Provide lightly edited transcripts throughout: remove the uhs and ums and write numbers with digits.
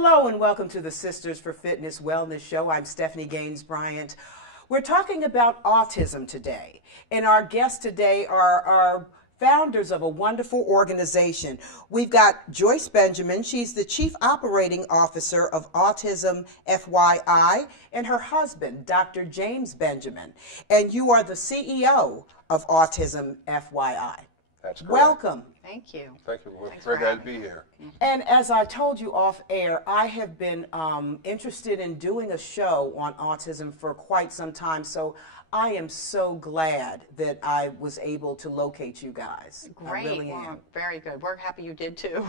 Hello and welcome to the Sisters for Fitness Wellness Show. I'm Stephanie Gaines-Bryant. We're talking about autism today, and our guests today are founders of a wonderful organization. We've got Joyce Benjamin. She's the Chief Operating Officer of Autism FYI, and her husband, Dr. James Benjamin. And you are the CEO of Autism FYI. That's correct. Welcome. Thank you. Thank you. We're Thanks very for glad to having be me. here. And as I told you off air, I have been interested in doing a show on autism for quite some time. So I am so glad that I was able to locate you guys. Great. I really Well, am. very good. We're happy you did too.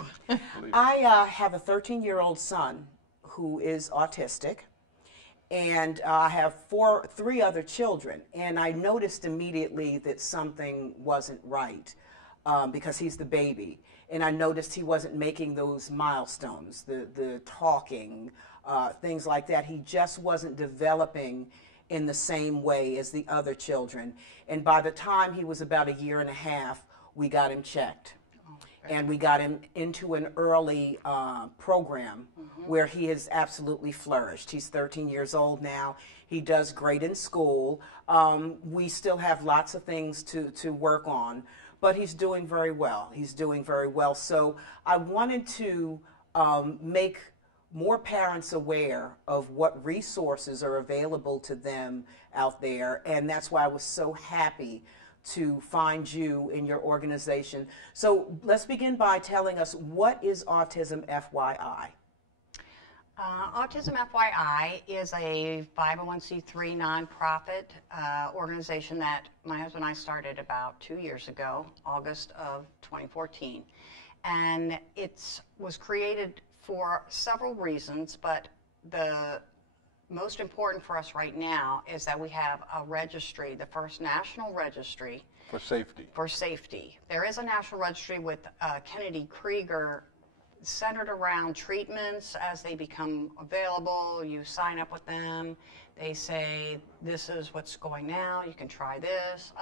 I have a 13-year-old son who is autistic, and I have three other children. And I noticed immediately that something wasn't right because he's the baby. And I noticed he wasn't making those milestones, the talking, things like that. He just wasn't developing in the same way as the other children. And by the time he was about 1.5 years, we got him checked. And we got him into an early program where he has absolutely flourished. He's 13 years old now. He does great in school. We still have lots of things to work on, but he's doing very well. He's doing very well. So I wanted to make more parents aware of what resources are available to them out there. And that's why I was so happy to find you in your organization. So let's begin by telling us, what is Autism FYI? Autism FYI is a 501c3 nonprofit organization that my husband and I started about 2 years ago, August of 2014. And it was created for several reasons, but the most important for us right now is that we have a registry, the first national registry. For safety. For safety. There is a national registry with Kennedy Krieger centered around treatments as they become available. You sign up with them. They say, this is what's going now. You can try this.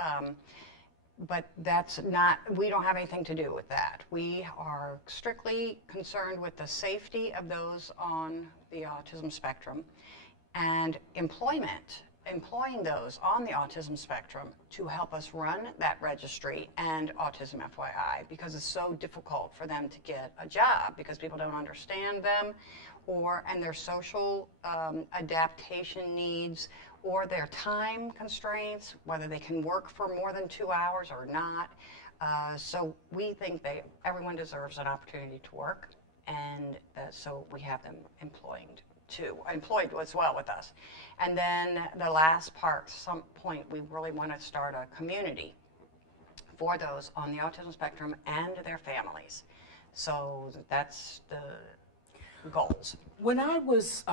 But that's not, we don't have anything to do with that. We are strictly concerned with the safety of those on the autism spectrum and employing those on the autism spectrum to help us run that registry and Autism FYI, because it's so difficult for them to get a job because people don't understand them, and their social adaptation needs, or their time constraints, whether they can work for more than 2 hours or not. So we think everyone deserves an opportunity to work, and so we have them employed as well with us. And then the last part, some point, we really want to start a community for those on the autism spectrum and their families. So that's the goals. When I was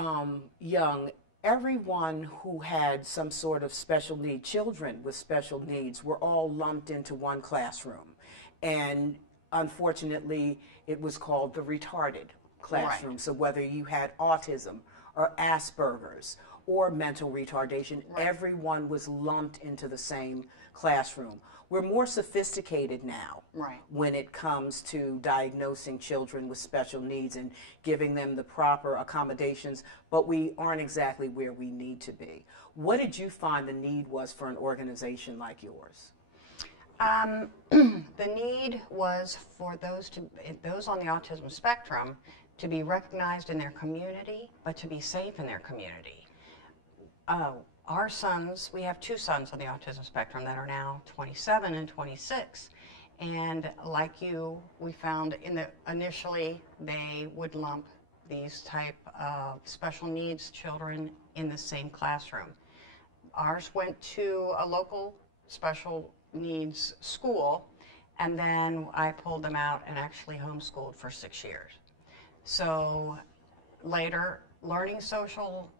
young, everyone who had some sort of special need, children with special needs, were all lumped into one classroom. And unfortunately, it was called the retarded classroom. Right. So whether you had autism or Asperger's or mental retardation, right, everyone was lumped into the same classroom. We're more sophisticated now, right, when it comes to diagnosing children with special needs and giving them the proper accommodations, but we aren't exactly where we need to be. What did you find the need was for an organization like yours? The need was for those on the autism spectrum to be recognized in their community, but to be safe in their community. Our sons, we have 2 sons on the autism spectrum that are now 27 and 26. And like you, we found initially they would lump these type of special needs children in the same classroom. Ours went to a local special needs school, and then I pulled them out and actually homeschooled for 6 years. So later, learning social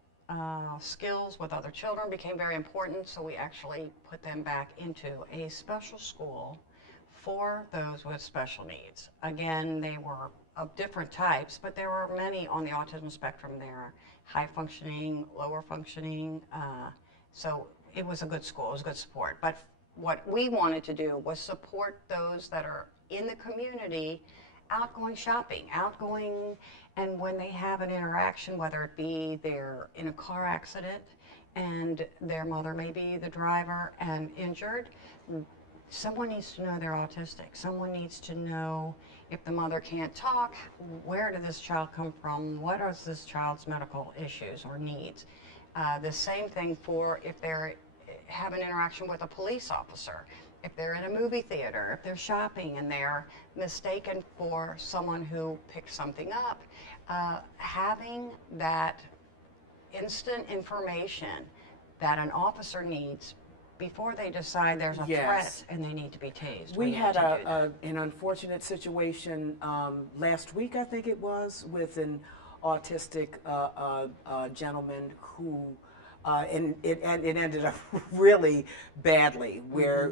skills with other children became very important, so we actually put them back into a special school for those with special needs. Again, they were of different types, but there were many on the autism spectrum. There are high functioning, lower functioning, so it was a good school, it was good support. But what we wanted to do was support those that are in the community outgoing shopping, and when they have an interaction, whether it be they're in a car accident and their mother may be the driver and injured, someone needs to know they're autistic. Someone needs to know if the mother can't talk, where did this child come from? What are this child's medical issues or needs? The same thing for if they have an interaction with a police officer. If they're in a movie theater, if they're shopping and they're mistaken for someone who picked something up, having that instant information that an officer needs before they decide there's a threat and they need to be tased. We had an unfortunate situation last week, I think it was, with an autistic gentleman who, and it ended up really badly, where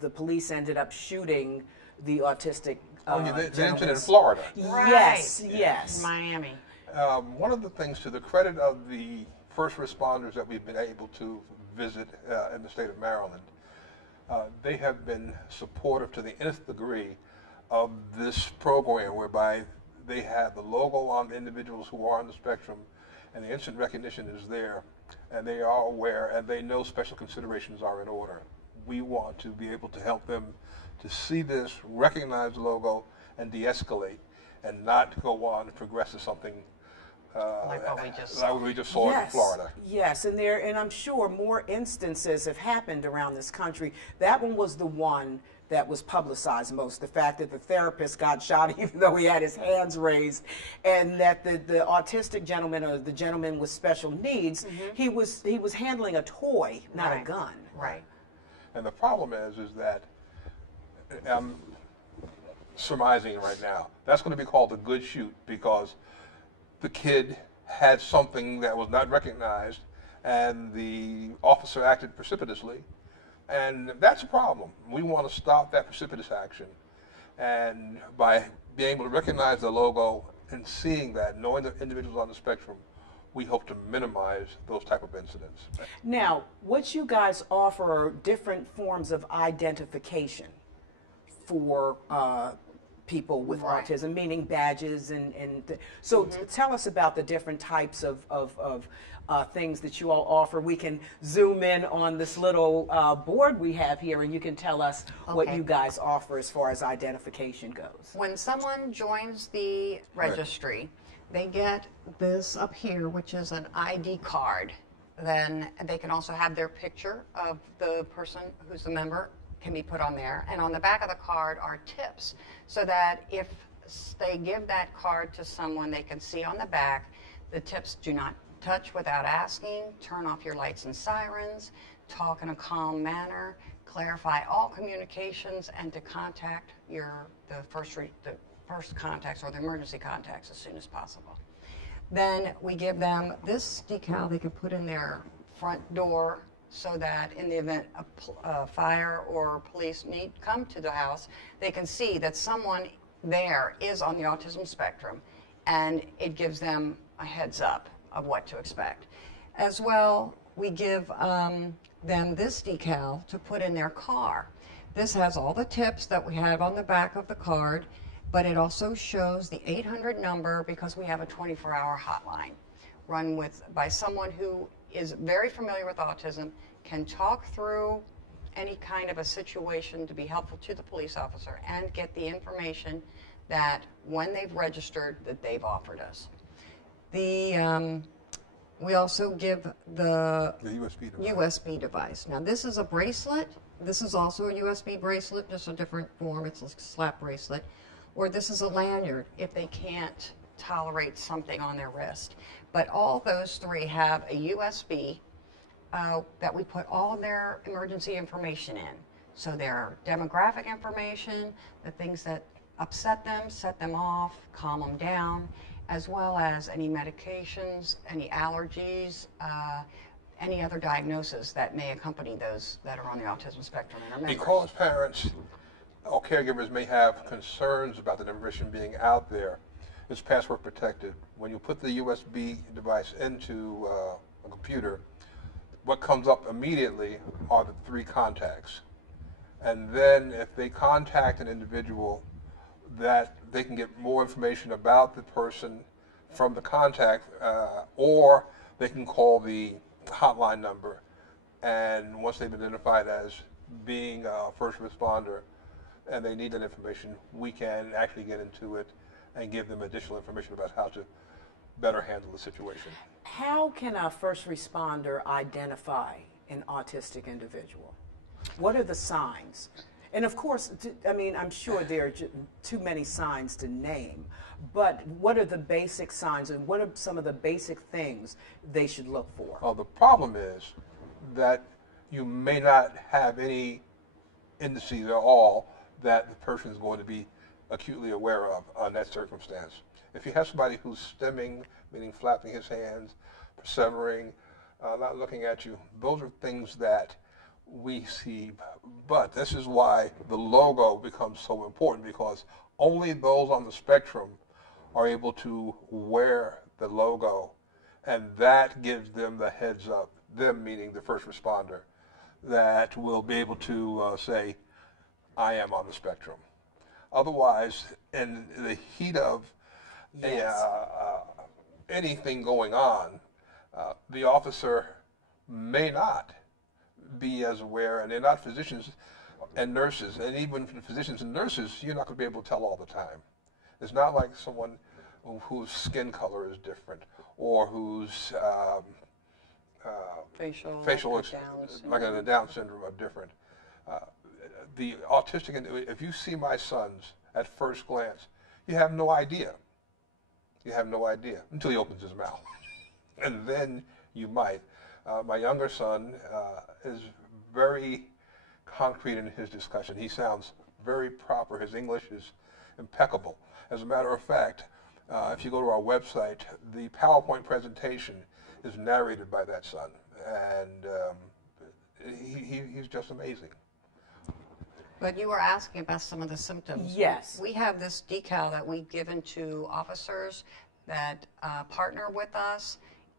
the police ended up shooting the autistic the incident in Florida. Yes, Right. yes. Miami. One of the things, to the credit of the first responders that we've been able to visit in the state of Maryland, they have been supportive to the nth degree of this program, whereby they have the logo on the individuals who are on the spectrum, and the instant recognition is there, and they are aware, and they know special considerations are in order. We want to be able to help them to see this, recognize the logo, and de-escalate, and not go on and progress to something Like what we just like we just saw in Florida. Yes, and I'm sure more instances have happened around this country. That one was the one that was publicized most. The fact that the therapist got shot even though he had his hands raised, and that the autistic gentleman, or the gentleman with special needs, he was handling a toy, not a gun. Right. And the problem is that I'm surmising right now, that's going to be called a good shoot, because the kid had something that was not recognized, and the officer acted precipitously, and that's a problem. We want to stop that precipitous action, and by being able to recognize the logo and seeing that, knowing the individuals on the spectrum, we hope to minimize those type of incidents. Now, what you guys offer are different forms of identification for people with autism, meaning badges so tell us about the different types of things that you all offer. We can zoom in on this little board we have here, and you can tell us what you guys offer as far as identification goes. When someone joins the registry, they get this up here, which is an ID card. Then they can also have their picture of the person who's a member can be put on there. And on the back of the card are tips, so that if they give that card to someone, they can see on the back the tips: do not touch without asking, turn off your lights and sirens, talk in a calm manner, clarify all communications, and to contact the first contacts or the emergency contacts as soon as possible. Then we give them this decal they can put in their front door, so that in the event a fire or police need come to the house, they can see that someone there is on the autism spectrum, and it gives them a heads up of what to expect. As well, we give them this decal to put in their car. This has all the tips that we have on the back of the card, but it also shows the 800 number, because we have a 24-hour hotline run by someone who is very familiar with autism, can talk through any kind of a situation to be helpful to the police officer, and get the information that when they've registered that they've offered us. We also give the USB device. Now, this is a bracelet. This is also a USB bracelet, just a different form. It's a slap bracelet. Or this is a lanyard if they can't tolerate something on their wrist. But all those three have a USB that we put all of their emergency information in. So their demographic information, the things that upset them, set them off, calm them down, as well as any medications, any allergies, any other diagnoses that may accompany those that are on the autism spectrum and are members. Because parents or caregivers may have concerns about the information being out there, it's password protected. When you put the USB device into a computer, what comes up immediately are the 3 contacts. And then if they contact an individual, that they can get more information about the person from the contact, or they can call the hotline number, and once they've been identified as being a first responder and they need that information, we can actually get into it and give them additional information about how to better handle the situation. How can a first responder identify an autistic individual? What are the signs? And of course, I mean, I'm sure there are too many signs to name, but what are the basic signs and what are some of the basic things they should look for? Well, the problem is that you may not have any indices at all that the person is going to be acutely aware of on that circumstance. If you have somebody who's stimming, meaning flapping his hands, persevering, not looking at you, those are things that we see. But this is why the logo becomes so important, because only those on the spectrum are able to wear the logo, and that gives them the heads up, them meaning the first responder, that will be able to say, I am on the spectrum. Otherwise, in the heat of anything going on, the officer may not be as aware, and they're not physicians and nurses, and even for physicians and nurses, you're not going to be able to tell all the time. It's not like someone whose skin color is different, or whose facial like a Down syndrome are different. The autistic, if you see my sons at first glance, you have no idea. You have no idea until he opens his mouth. And then you might. My younger son is very concrete in his discussion. He sounds very proper. His English is impeccable. As a matter of fact, if you go to our website, the PowerPoint presentation is narrated by that son. And he's just amazing. But you were asking about some of the symptoms. Yes. We have this decal that we've given to officers that partner with us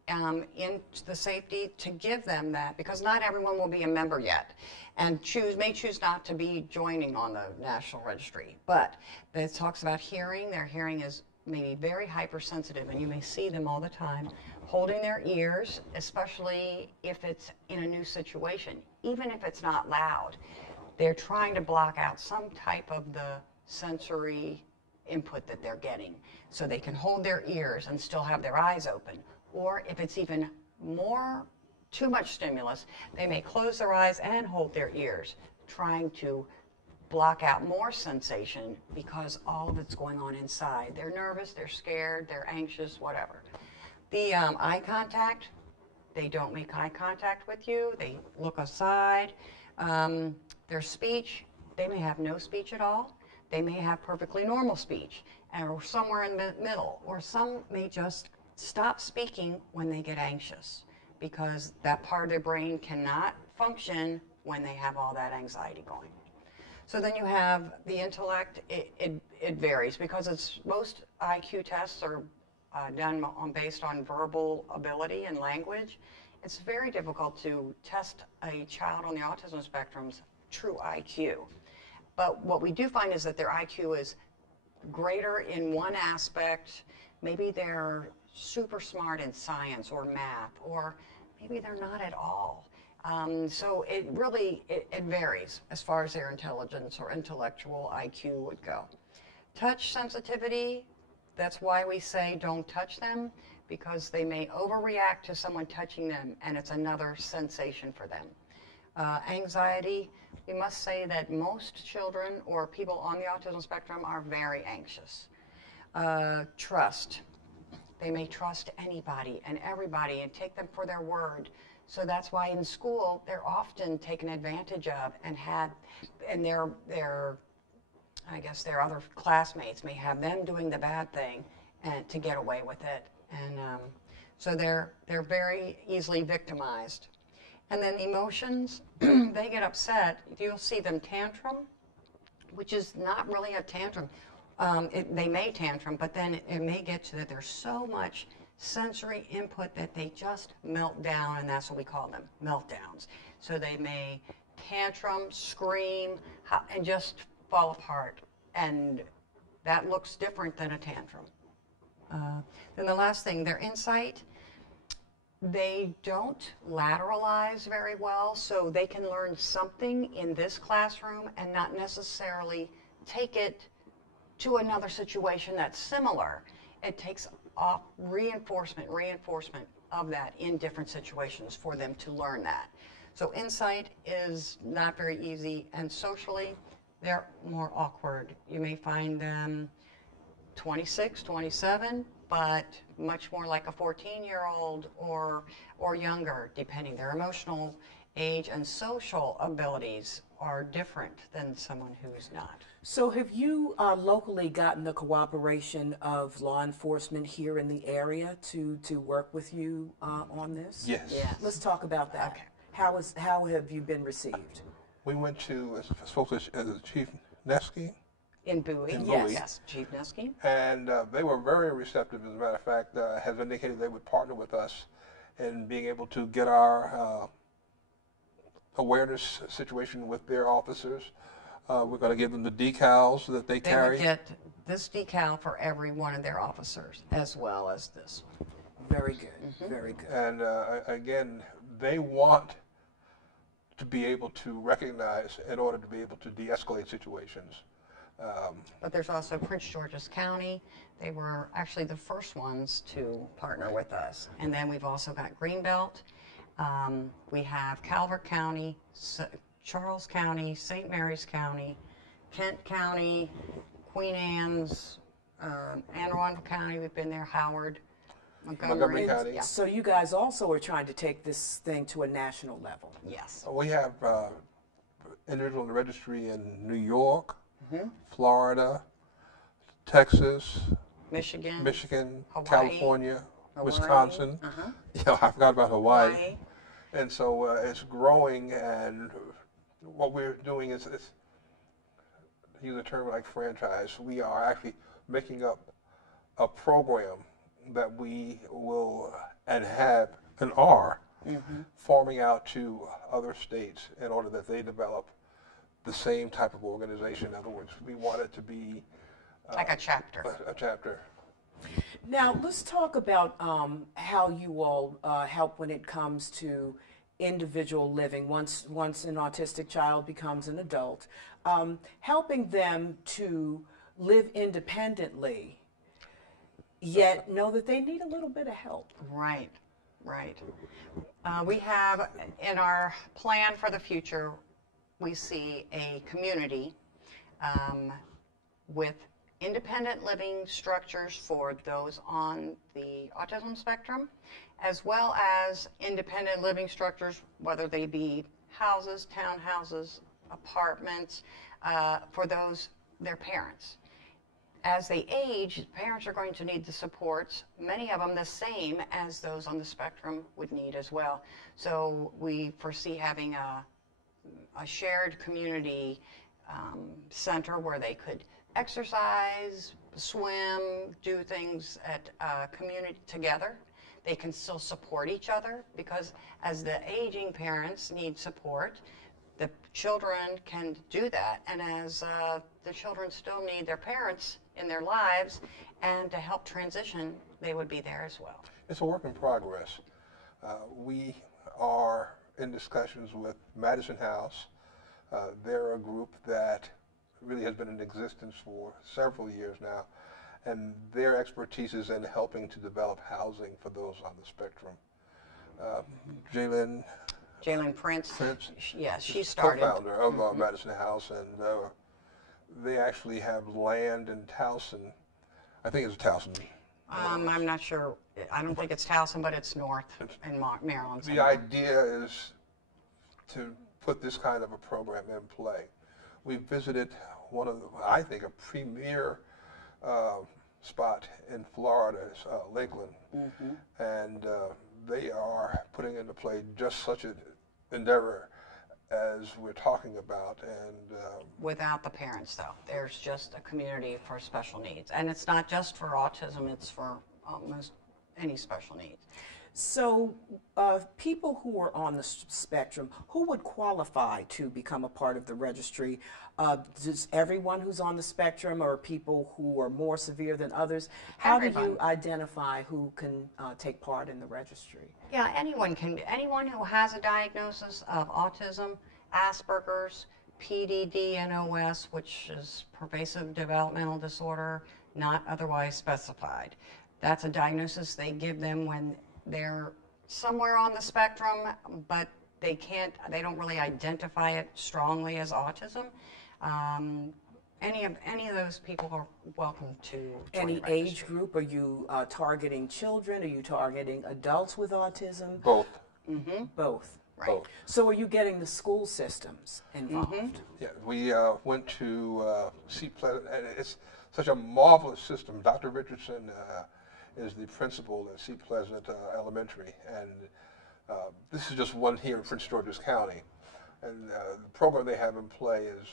in the safety to give them that, because not everyone will be a member yet and may choose not to be joining on the National Registry. But it talks about hearing. Their hearing is maybe very hypersensitive, and you may see them all the time holding their ears, especially if it's in a new situation, even if it's not loud. They're trying to block out some type of the sensory input that they're getting so they can hold their ears and still have their eyes open. Or if it's even too much stimulus, they may close their eyes and hold their ears, trying to block out more sensation because all of it's going on inside. They're nervous, they're scared, they're anxious, whatever. The eye contact, they don't make eye contact with you, they look aside. Their speech, they may have no speech at all. They may have perfectly normal speech, or somewhere in the middle. Or some may just stop speaking when they get anxious, because that part of their brain cannot function when they have all that anxiety going. So then you have the intellect. It varies, because most IQ tests are done based on verbal ability and language. It's very difficult to test a child on the autism spectrum's true IQ. But what we do find is that their IQ is greater in one aspect. Maybe they're super smart in science or math, or maybe they're not at all. So it really varies as far as their intelligence or intellectual IQ would go. Touch sensitivity, that's why we say don't touch them, because they may overreact to someone touching them, and it's another sensation for them. Anxiety, we must say that most children or people on the autism spectrum are very anxious. Trust, they may trust anybody and everybody and take them for their word. So that's why in school they're often taken advantage of, and their I guess their other classmates may have them doing the bad thing and to get away with it. And so they're very easily victimized. And then emotions, they get upset. You'll see them tantrum, which is not really a tantrum. They may tantrum, but then it may get to that there's so much sensory input that they just melt down, and that's what we call them, meltdowns. So they may tantrum, scream, and just fall apart. And That looks different than a tantrum. Then the last thing, their insight. They don't lateralize very well, so they can learn something in this classroom and not necessarily take it to another situation that's similar. It takes off reinforcement of that in different situations for them to learn that. So insight is not very easy, and socially, they're more awkward. You may find them 26, 27, but much more like a 14-year-old or younger, depending. Their emotional age and social abilities are different than someone who's not. So have you locally gotten the cooperation of law enforcement here in the area to work with you on this? Yes. Let's talk about that. Okay. How have you been received? We went to, I spoke to Chief Nesky. In Bowie, In yes. Bowie. Yes, Chief Nesky. And they were very receptive. As a matter of fact, have indicated they would partner with us in being able to get our awareness situation with their officers. We're going to give them the decals that they carry. They would get this decal for every one of their officers, as well as this one. Very good, very good. And again, they want to be able to recognize in order to be able to de-escalate situations. But there's also Prince George's County. They were actually the first ones to partner with us. And then we've also got Greenbelt. We have Calvert County, Charles County, St. Mary's County, Kent County, Queen Anne's, Anne Arundel County, we've been there, Howard, Montgomery County. Yeah. So you guys also are trying to take this thing to a national level. Yes. We have individuals in the registry in New York, Florida, Texas, Michigan, Hawaii, California, Hawaii. Wisconsin. Yeah, I forgot about Hawaii. And so it's growing, and what we're doing is, use a term like franchise, we are actually making up a program that we will and have and are forming out to other states in order that they develop the same type of organization. In other words, we want it to be like a chapter. A chapter. Now, let's talk about how you all help when it comes to individual living once an autistic child becomes an adult, helping them to live independently, yet know that they need a little bit of help. Right. We have, in our plan for the future, we see a community with independent living structures for those on the autism spectrum, as well as independent living structures, whether they be houses, townhouses, apartments, for their parents. As they age, parents are going to need the supports, many of them the same as those on the spectrum would need as well. So we foresee having a shared community center where they could exercise, swim, do things at community together. They can still support each other, because as the aging parents need support, the children can do that. And as the children still need their parents in their lives, and to help transition, they would be there as well. It's a work in progress. We are in discussions with Madison House. They're a group that really has been in existence for several years now, and their expertise is in helping to develop housing for those on the spectrum. Jalen Prince. Yes, she is started. Co-founder of Madison House, and they actually have land in Towson. I think it's Towson. I'm not sure. I don't think it's Towson, but it's north in Maryland. The idea is to put this kind of a program in play. We visited one of I think, a premier spot in Florida, Lakeland, and they are putting into play just such an endeavor as we're talking about. And without the parents, though, there's just a community for special needs, and it's not just for autism; it's for almost any special needs. So, people who are on the spectrum, who would qualify to become a part of the registry? Does everyone who's on the spectrum, or people who are more severe than others? How do Everyone. you identify who can take part in the registry? Yeah, anyone can. Anyone who has a diagnosis of autism, Asperger's, PDD-NOS, which is pervasive developmental disorder, not otherwise specified. That's a diagnosis they give them when they're somewhere on the spectrum, but they don't really identify it strongly as autism. Any of those people are welcome to join Any the registry. age group? Are you targeting children? Are you targeting adults with autism? Both. Both. Right. Both. So are you getting the school systems involved? Yeah, we went to Sea Pleasant, and it's such a marvelous system. Dr. Richardson is the principal at Sea Pleasant Elementary, and this is just one here in Prince George's County. And the program they have in play is,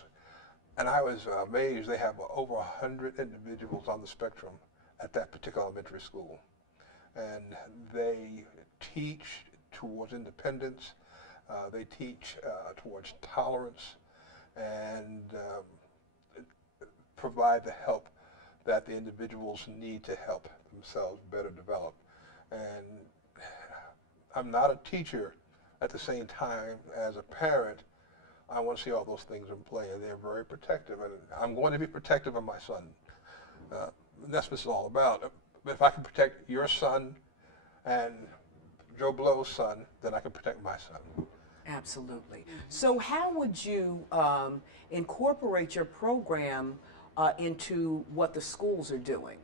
and I was amazed, they have over 100 individuals on the spectrum at that particular elementary school. And they teach towards independence, they teach towards tolerance, and provide the help that the individuals need to help themselves better develop. And I'm not a teacher. At the same time, as a parent, I want to see all those things in play, and they're very protective. And I'm going to be protective of my son. That's what it's all about. If I can protect your son and Joe Blow's son, then I can protect my son. Absolutely. So how would you incorporate your program into what the schools are doing?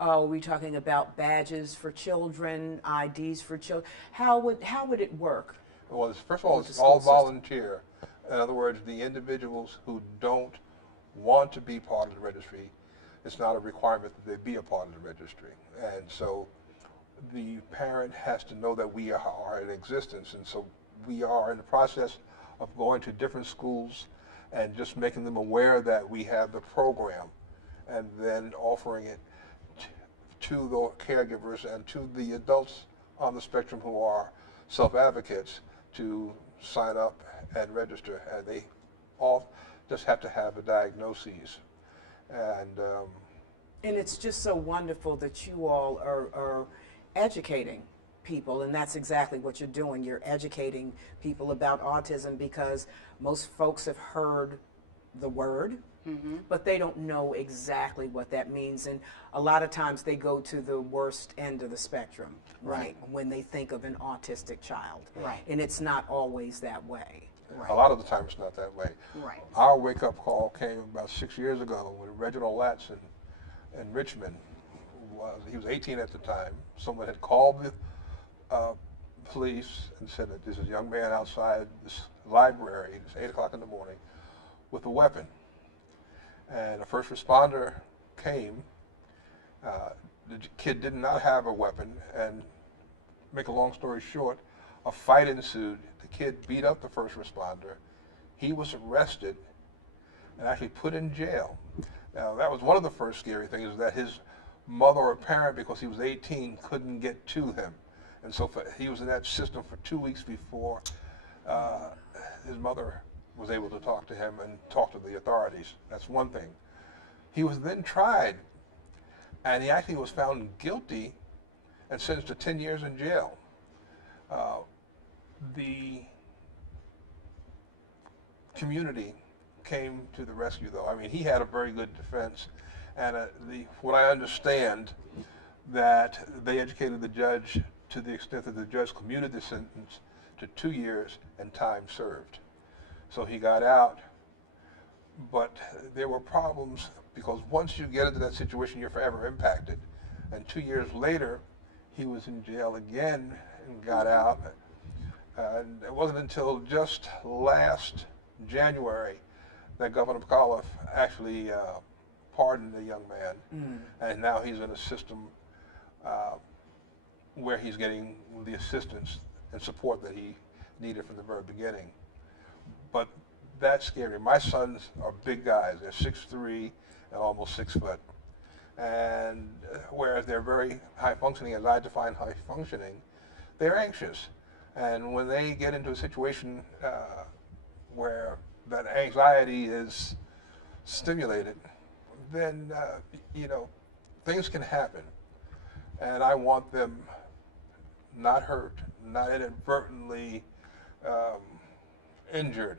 Are we talking about badges for children, IDs for children? How would it work? Well, first of all, With it's the all school system. volunteer. In other words, the individuals who don't want to be part of the registry, it's not a requirement that they be a part of the registry. And so the parent has to know that we are in existence. And so we are in the process of going to different schools and just making them aware that we have the program, and then offering it to the caregivers and to the adults on the spectrum who are self-advocates to sign up and register. And they all just have to have a diagnosis. And it's just so wonderful that you all are educating people, and that's exactly what you're doing. You're educating people about autism, because most folks have heard the word, but they don't know exactly what that means. And a lot of times they go to the worst end of the spectrum, right, when they think of an autistic child. Right. And it's not always that way. a lot of the time it's not that way. Right. Our wake-up call came about 6 years ago when Reginald Latson in Richmond, he was 18 at the time. Someone had called the police and said that there's a young man outside this library, it's 8 o'clock in the morning, with a weapon. And a first responder came. The kid did not have a weapon, and make a long story short, a fight ensued. The kid beat up the first responder. He was arrested and actually put in jail. Now, that was one of the first scary things, is that his mother or parent, because he was 18, couldn't get to him. And so he was in that system for 2 weeks before his mother was able to talk to him and talk to the authorities. That's one thing. He was then tried, and he actually was found guilty and sentenced to 10 years in jail. The community came to the rescue, though. I mean, he had a very good defense, and what I understand, that they educated the judge to the extent that the judge commuted the sentence to 2 years and time served. So he got out, but there were problems, because once you get into that situation, you're forever impacted. And 2 years later, he was in jail again and got out. And it wasn't until just last January that Governor McAuliffe actually pardoned the young man. And now he's in a system where he's getting the assistance and support that he needed from the very beginning. But that's scary. My sons are big guys. They're 6'3" and almost 6 foot. And whereas they're very high functioning, as I define high functioning, they're anxious. And when they get into a situation where that anxiety is stimulated, then, you know, things can happen. And I want them not hurt, not inadvertently injured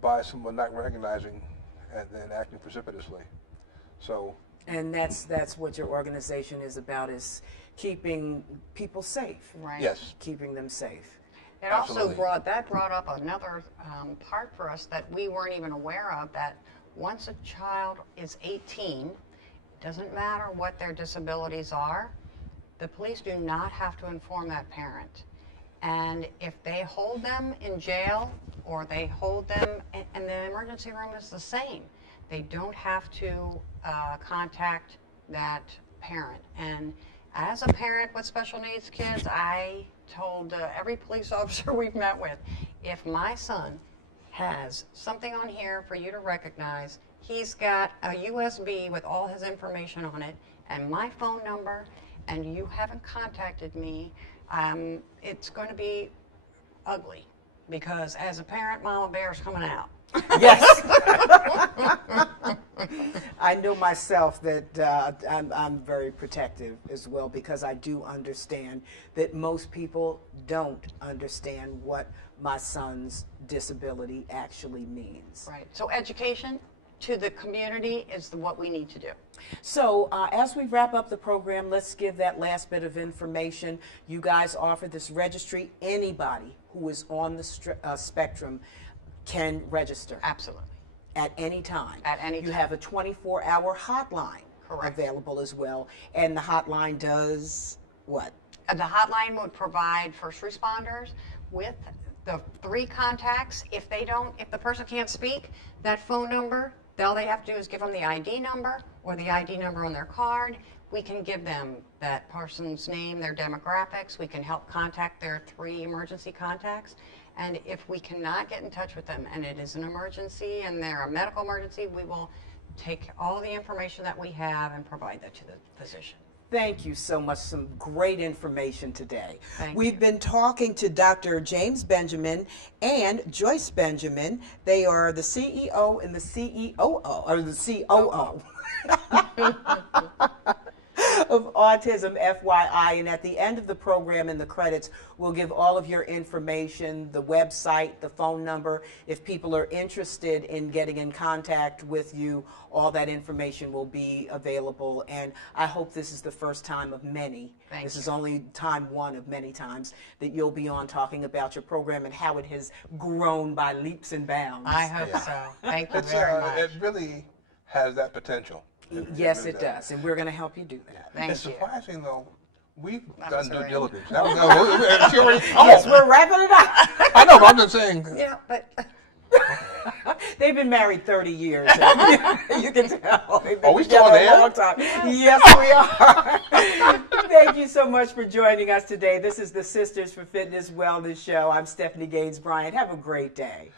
by someone not recognizing and then acting precipitously. So. And that's what your organization is about, is keeping people safe. Right. Yes. Keeping them safe. It Absolutely. also brought up another part for us that we weren't even aware of, that once a child is 18, it doesn't matter what their disabilities are, the police do not have to inform that parent. And if they hold them in jail or they hold them, and the emergency room is the same, they don't have to contact that parent. And as a parent with special needs kids, I told every police officer we've met with, if my son has something on here for you to recognize, he's got a USB with all his information on it and my phone number, and you haven't contacted me, it's going to be ugly, because as a parent, Mama Bear's coming out. Yes. I know myself that I'm very protective as well, because I do understand that most people don't understand what my son's disability actually means. Right. So education to the community is what we need to do. So as we wrap up the program, let's give that last bit of information. You guys offer this registry. Anybody who is on the spectrum can register. Absolutely. At any time. At any You time. have a 24-hour hotline. Correct. Available as well. And the hotline does what? The hotline would provide first responders with the 3 contacts. If the person can't speak, that phone number, all they have to do is give them the ID number or the ID number on their card. We can give them that person's name, their demographics. We can help contact their 3 emergency contacts. And if we cannot get in touch with them and it is an emergency and they're a medical emergency, we will take all the information that we have and provide that to the physician. Thank you so much. Some great information today. Thank We've been talking to Dr. James Benjamin and Joyce Benjamin. They are the CEO and the COO of Autism FYI. And at the end of the program, in the credits, we'll give all of your information, the website, the phone number. If people are interested in getting in contact with you, all that information will be available. And I hope this is the first time of many. This is only time 1 of many times that you'll be on talking about your program and how it has grown by leaps and bounds. I hope so. Thank you very much. It really has that potential. Yes, it does. And we're going to help you do that. Thank It's you. surprising, though. We've That done was due very- diligence. She already, Yes, we're wrapping it up. I know, but I'm just saying. Yeah, but They've been married 30 years. You can tell. They've been Are we still on together the a long time. Yes, we are. Thank you so much for joining us today. This is the Sisters for Fitness Wellness Show. I'm Stephanie Gaines-Bryant. Have a great day.